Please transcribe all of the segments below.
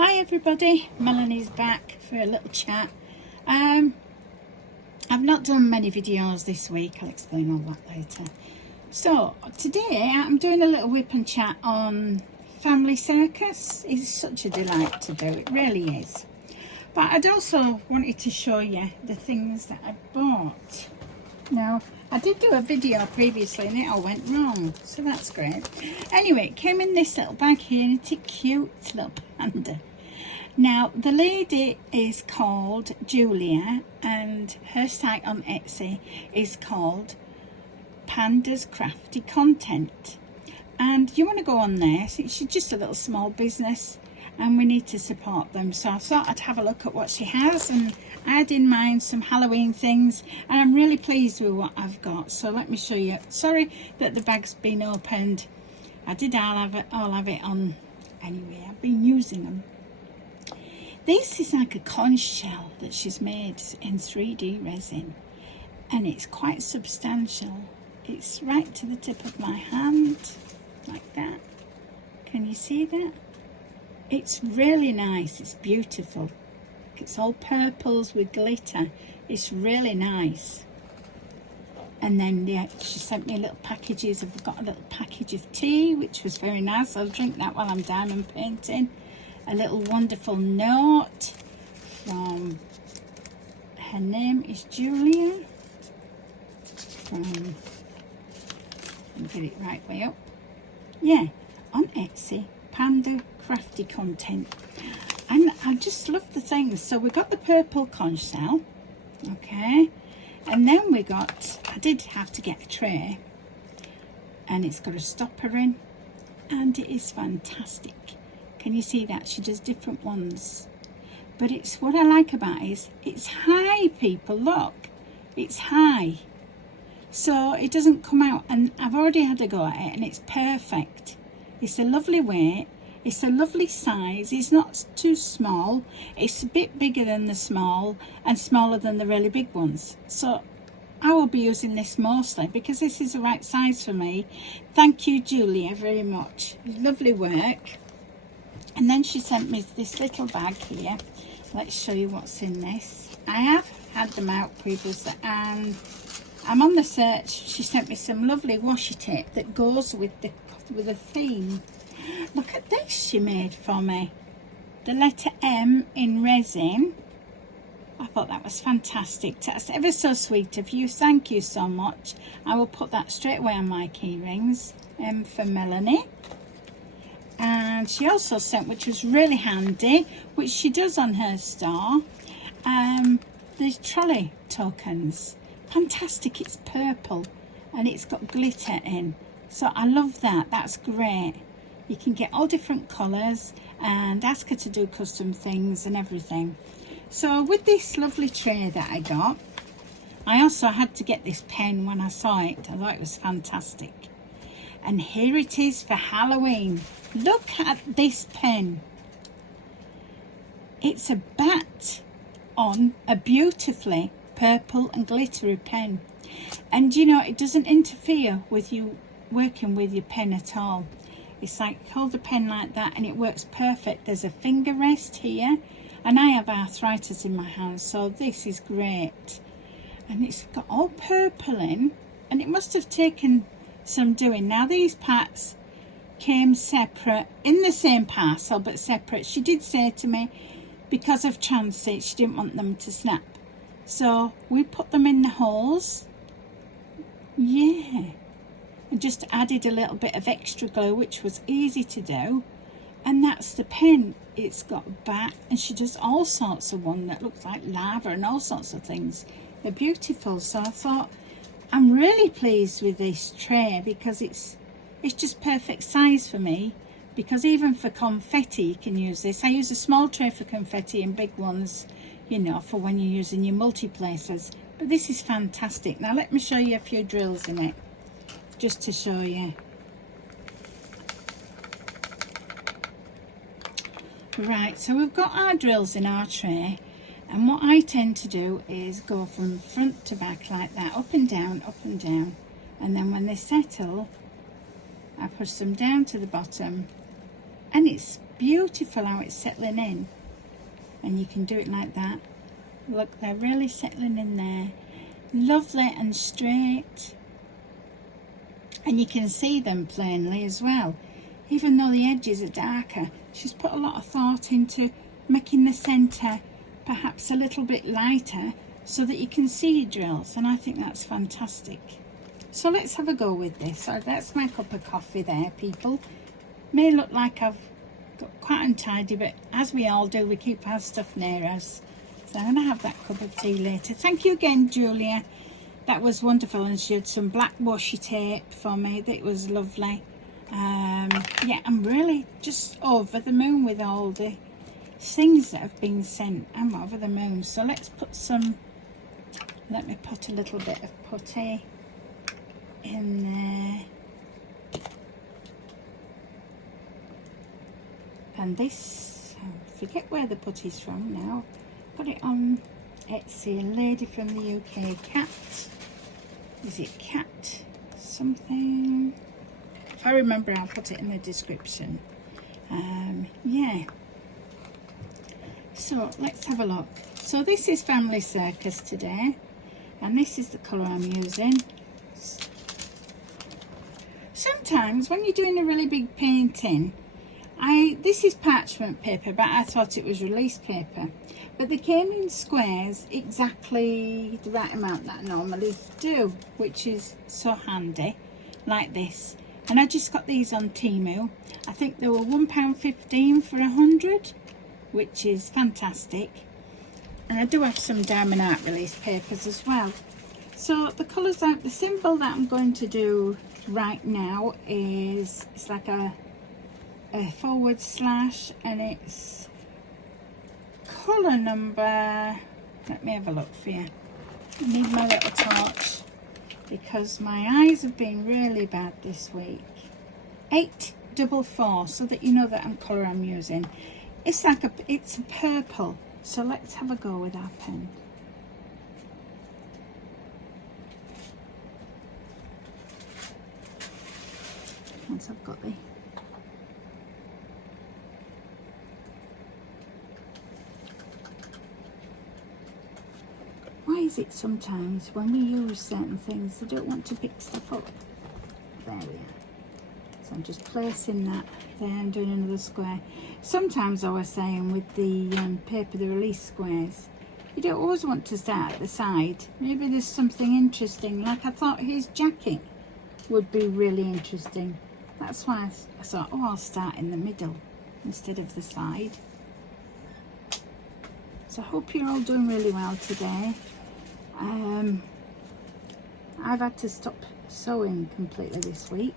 Hi everybody, Melanie's back for a little chat. I've not done many videos this week, I'll explain all that later. So today I'm doing a little whip and chat on Family Circus. It's such a delight to do, it really is. But I'd also wanted to show you the things that I bought. Now, I did do a video previously and it all went wrong, so that's great. Anyway, it came in this little bag here, and it's a cute little panda. Now, the lady is called Julia and her site on Etsy is called Panda's Crafty Content. And you want to go on there, so she's just a little small business and we need to support them. So I thought I'd have a look at what she has, and I had in mind some Halloween things and I'm really pleased with what I've got. So let me show you. Sorry that the bag's been opened. I did all have it on anyway. I've been using them. This is like a conch shell that she's made in 3D resin, and it's quite substantial. It's right to the tip of my hand, like that. Can you see that? It's really nice, it's beautiful. It's all purples with glitter. It's really nice. And then yeah, she sent me little packages. I've got a little package of tea, which was very nice. I'll drink that while I'm diamond painting. A little wonderful note from, her name is Julia, from, get it right way up, yeah, on Etsy, Panda Crafty Content. And I just love the things. So we got the purple conch shell, okay, and then we got, I did have to get a tray, and it's got a stopper in, and it is fantastic. Can you see that? She does different ones. But it's, what I like about it is, it's high, people, look. It's high. So it doesn't come out, and I've already had a go at it, and it's perfect. It's a lovely weight. It's a lovely size. It's not too small. It's a bit bigger than the small, and smaller than the really big ones. So I will be using this mostly, because this is the right size for me. Thank you, Julia, very much. Lovely work. And then she sent me this little bag here. Let's show you what's in this. I have had them out previously, and I'm on the search. She sent me some lovely washi tape that goes with the theme. Look at this she made for me. The letter M in resin. I thought that was fantastic. That's ever so sweet of you. Thank you so much. I will put that straight away on my key rings. M for Melanie. And she also sent, which was really handy, which she does on her store, the trolley tokens. Fantastic. It's purple and it's got glitter in, so I love that. That's great. You can get all different colours and ask her to do custom things and everything. So with this lovely tray that I got, I also had to get this pen when I saw it. I thought it was fantastic. And here it is for Halloween. Look at this pen. It's a bat on a beautifully purple and glittery pen. And you know, it doesn't interfere with you working with your pen at all. It's like, hold the pen like that and it works perfect. There's a finger rest here, and I have arthritis in my hands, so this is great. And it's got all purple in, and it must have taken some doing. Now these parts came separate in the same parcel but separate. She did say to me, because of transit, she didn't want them to snap, so we put them in the holes, yeah, and just added a little bit of extra glue, which was easy to do. And that's the pen. It's got a bat, and she does all sorts of one that looks like lava and all sorts of things. They're beautiful. So I thought, I'm really pleased with this tray, because it's just perfect size for me, because even for confetti you can use this. I use a small tray for confetti and big ones, you know, for when you're using your multi-placers. But this is fantastic. Now let me show you a few drills in it, just to show you. Right, so we've got our drills in our tray, and what I tend to do is go from front to back like that, up and down, and then when they settle, I push them down to the bottom, and it's beautiful how it's settling in. And you can do it like that. Look, they're really settling in there. Lovely and straight. And you can see them plainly as well. Even though the edges are darker, she's put a lot of thought into making the centre perhaps a little bit lighter so that you can see drills, and I think that's fantastic. So let's have a go with this. So that's my cup of coffee there, people. May look like I've got quite untidy, but as we all do, we keep our stuff near us. So I'm going to have that cup of tea later. Thank you again, Julia. That was wonderful, and she had some black washi tape for me. That was lovely. Yeah, I'm really just over the moon with all the things that have been sent. I'm over the moon. So let's put some, let me put a little bit of putty in there. And this, I forget where the putty's from now. Put it on Etsy, a lady from the UK, Cat. Is it Cat something? If I remember, I'll put it in the description. Yeah. So let's have a look. So this is Family Circus today, and this is the colour I'm using. Sometimes when you're doing a really big painting, this is parchment paper, but I thought it was release paper. But they came in squares, exactly the right amount that I normally do, which is so handy, like this. And I just got these on Temu. I think they were £1.15 for 100, which is fantastic. And I do have some diamond art release papers as well. So the colours out, the symbol that I'm going to do right now is, it's like a / and it's colour number, let me have a look for you. I need my little torch because my eyes have been really bad this week. 844, so that you know that colour I'm using. It's like it's a purple. So let's have a go with our pen. Once I've got the why is it sometimes when we use certain things they don't want to pick stuff up? There we are. So I'm just placing that there and doing another square. Sometimes I was saying with the paper, the release squares, you don't always want to start at the side. Maybe there's something interesting, like I thought his jacket would be really interesting. That's why I thought, oh, I'll start in the middle instead of the side. So I hope you're all doing really well today. I've had to stop sewing completely this week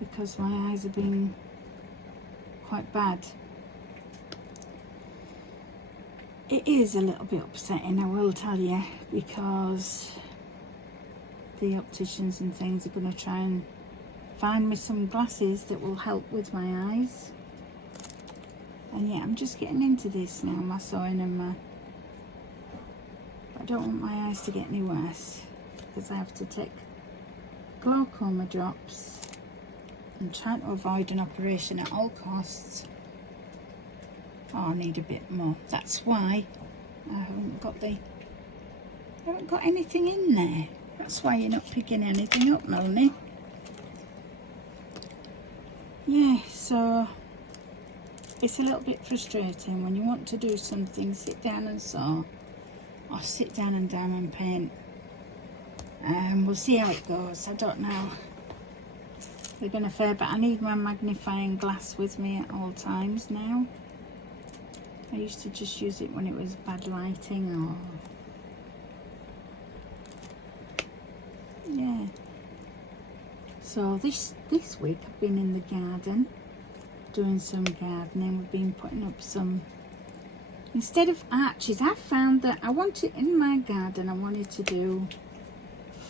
because my eyes have been quite bad. It is a little bit upsetting, I will tell you, because the opticians and things are going to try and find me some glasses that will help with my eyes. And yeah, I'm just getting into this now, my sewing and my... I don't want my eyes to get any worse because I have to take glaucoma drops and trying to avoid an operation at all costs. Oh, I need a bit more. That's why I haven't got anything in there. That's why you're not picking anything up, Melanie. Yeah, so it's a little bit frustrating when you want to do something, sit down and sew, or sit down and diamond paint. We'll see how it goes. I don't know. They're going to fare, but I need my magnifying glass with me at all times now. I used to just use it when it was bad lighting or... Yeah. So this week I've been in the garden doing some gardening. We've been putting up some, instead of arches, I found that I wanted in my garden, I wanted to do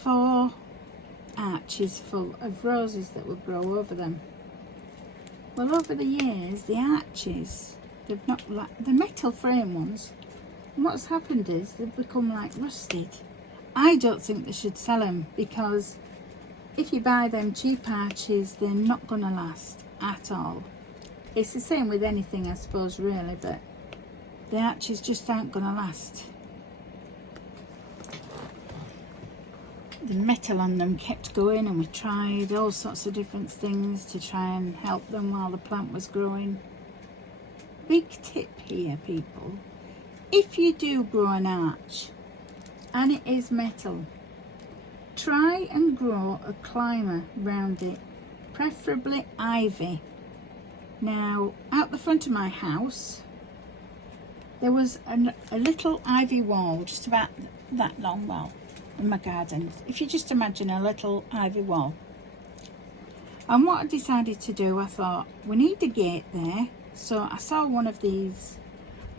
4 arches full of roses that would grow over them. Well, over the years the arches, they've not, like the metal frame ones, and what's happened is they've become like rusted. I don't think they should sell them because if you buy them cheap arches, they're not going to last at all. it's the same with anything, I suppose, really, but the arches just aren't going to last. The metal on them kept going, and we tried all sorts of different things to try and help them while the plant was growing. Big tip here, people. If you do grow an arch and it is metal, try and grow a climber round it, preferably ivy. Now, out the front of my house, there was a little ivy wall, just about that long, well, in my garden. If you just imagine a little ivy wall. And what I decided to do, I thought, we need a gate there. So I saw one of these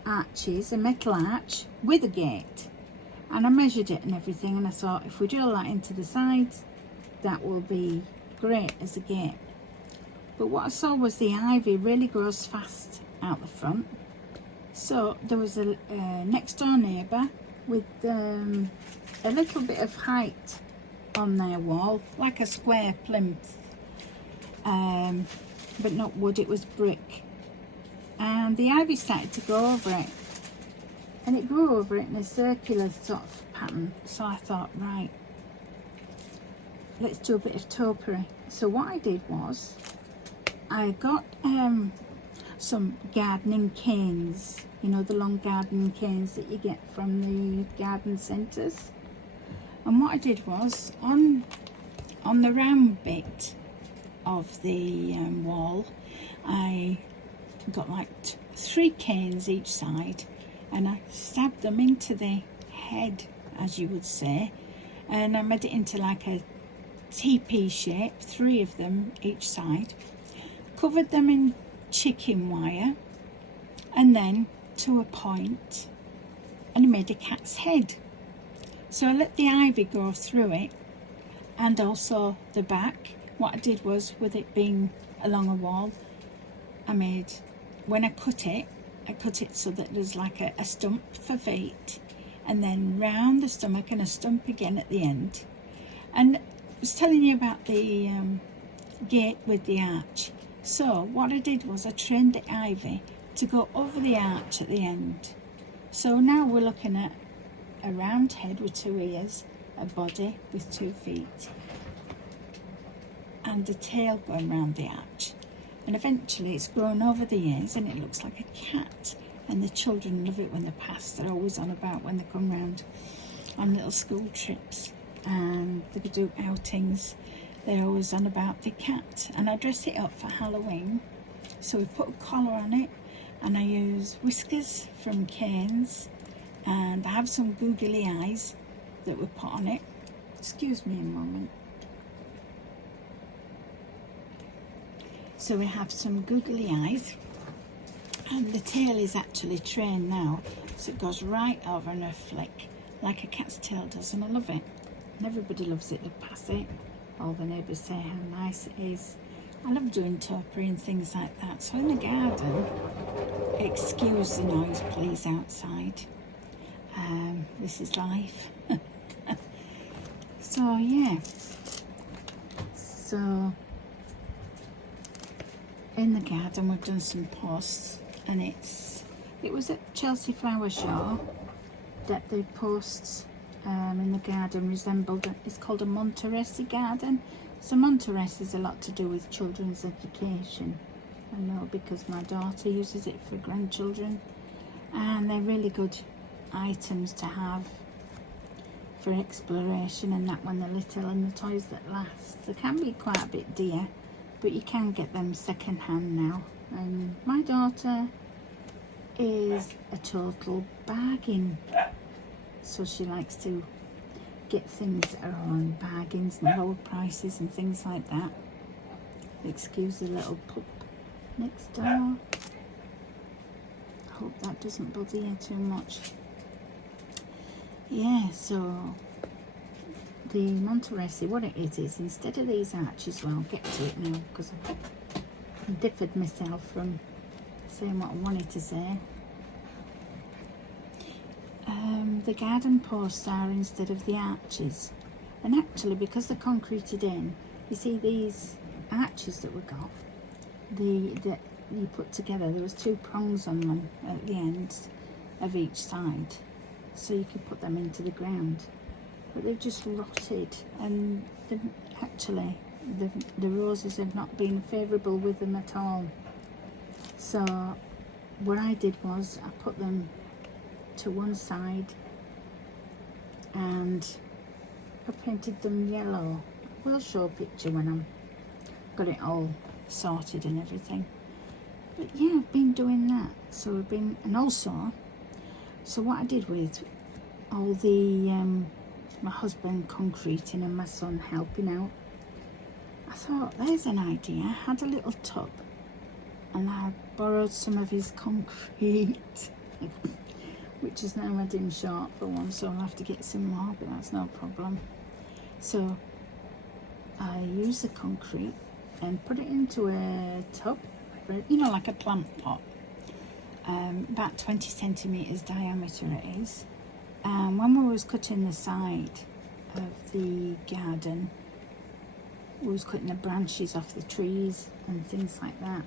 arches, a metal arch with a gate. And I measured it and everything, and I thought, if we drill that into the sides, that will be great as a gate. But what I saw was the ivy really grows fast out the front. So there was a next door neighbour with a little bit of height on their wall, like a square plinth, but not wood, it was brick. And the ivy started to go over it, and it grew over it in a circular sort of pattern. So I thought, right, let's do a bit of topiary. So what I did was, I got some gardening canes, you know, the long garden canes that you get from the garden centres. And what I did was, on the round bit of the wall, I got like 3 canes each side, and I stabbed them into the head, as you would say, and I made it into like a TP shape, 3 of them each side, covered them in chicken wire, and then to a point, and I made a cat's head. So I let the ivy go through it, and also the back. What I did was, with it being along a wall, I made, when I cut it so that there's like a stump for feet, and then round the stomach and a stump again at the end. And I was telling you about the gate with the arch. So what I did was, I trained the ivy to go over the arch at the end. So now we're looking at a round head with 2 ears, a body with 2 feet, and a tail going round the arch. And eventually it's grown over the years, and it looks like a cat. And the children love it when they pass. They're always on about when they come round on little school trips and they do outings. They're always on about the cat. And I dress it up for Halloween. So we put a collar on it, and I use whiskers from canes, and I have some googly eyes that we put on it. Excuse me a moment. So we have some googly eyes, and the tail is actually trained now, so it goes right over in a flick, like a cat's tail does, and I love it. And everybody loves it. They pass it. All the neighbours say how nice it is. I love doing topiary and things like that. So in the garden, excuse the noise please outside. This is life. So yeah. So in the garden we've done some posts, and it was at Chelsea Flower Show that the posts in the garden resembled, it's called a Monterey garden. So Monterey is a lot to do with children's education. I know, because my daughter uses it for grandchildren, and they're really good items to have for exploration and that when they're little, and the toys that last. They can be quite a bit dear, but you can get them second hand now. And my daughter is a total bargain, so she likes to get things at her own bargains and lower prices and things like that. Excuse the little pup next door. Hope that doesn't bother you too much. Yeah, so the Monterey, what it is instead of these arches, well, I'll get to it now because I differed myself from saying what I wanted to say. The garden posts are instead of the arches, and actually because they're concreted in, you see these arches that we got, you put together. There was 2 prongs on them at the ends of each side, so you could put them into the ground. But they've just rotted, and actually the roses have not been favourable with them at all. So what I did was I put them to one side and I painted them yellow. We'll show a picture when I've got it all sorted and everything. But yeah, I've been doing that. So I've been, and also, so what I did with all the my husband concreting and my son helping out, I thought, there's an idea. I had a little tub and I borrowed some of his concrete which is now made him short for one, so I'll have to get some more, but that's no problem. So I use the concrete and put it into a tub, you know, like a plant pot, about 20 centimetres diameter it is. And when we was cutting the side of the garden, we was cutting the branches off the trees and things like that,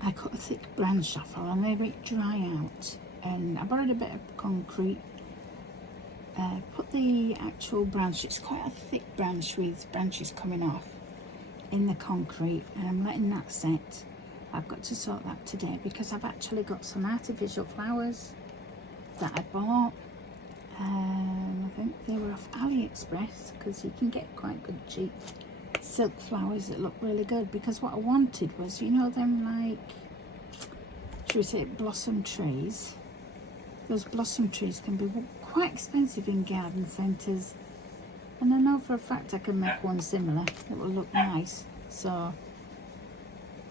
I cut a thick branch off, I'll let it dry out, and I borrowed a bit of concrete, put the actual branch, it's quite a thick branch with branches coming off, in the concrete, and I'm letting that set. I've got to sort that today because I've actually got some artificial flowers that I bought. I think they were off AliExpress because you can get quite good cheap silk flowers that look really good, because what I wanted was, you know, them like, should we say, blossom trees. Those blossom trees can be quite expensive in garden centres, and I know for a fact I can make one similar that will look nice. So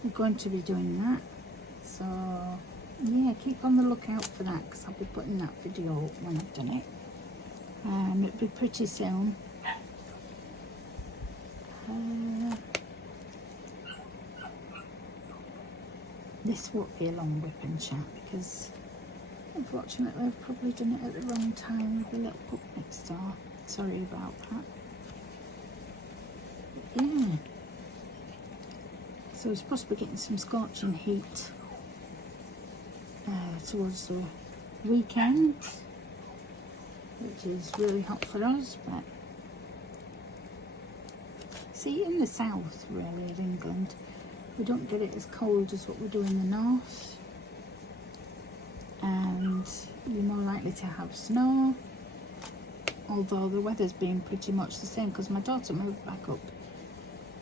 we're going to be doing that. So yeah, keep on the lookout for that, because I'll be putting that video up when I've done it. It'll be pretty soon. This won't be a long whip and chat because unfortunately I've probably done it at the wrong time with the little pup next door. Sorry about that. But yeah, so we're supposed to be getting some scorching heat towards the weekend, which is really hot for us. But see, in the south really of England, we don't get it as cold as what we do in the north, and you're more likely to have snow, although the weather's been pretty much the same, because my daughter moved back up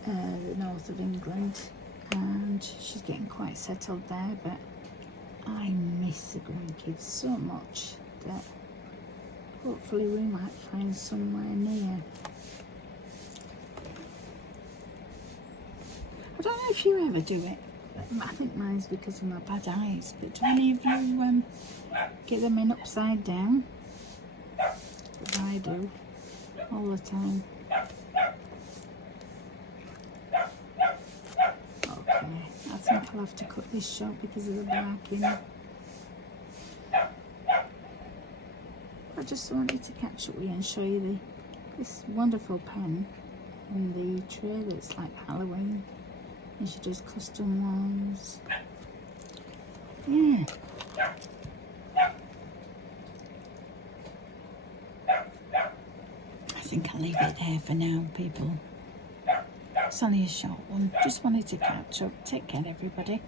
the north of England and she's getting quite settled there. But I miss the grandkids so much that hopefully we might find somewhere near. I don't know if you ever do it. I think mine's because of my bad eyes, but do any of you get them in upside down? Because I do all the time. Okay, I think I'll have to cut this short because of the barking. I just wanted to catch up with you and show you this wonderful pen in the tray that's like Halloween. And she does custom ones. Yeah. I think I'll leave it there for now, people. It's only a short one. Just wanted to catch up. Take care, everybody.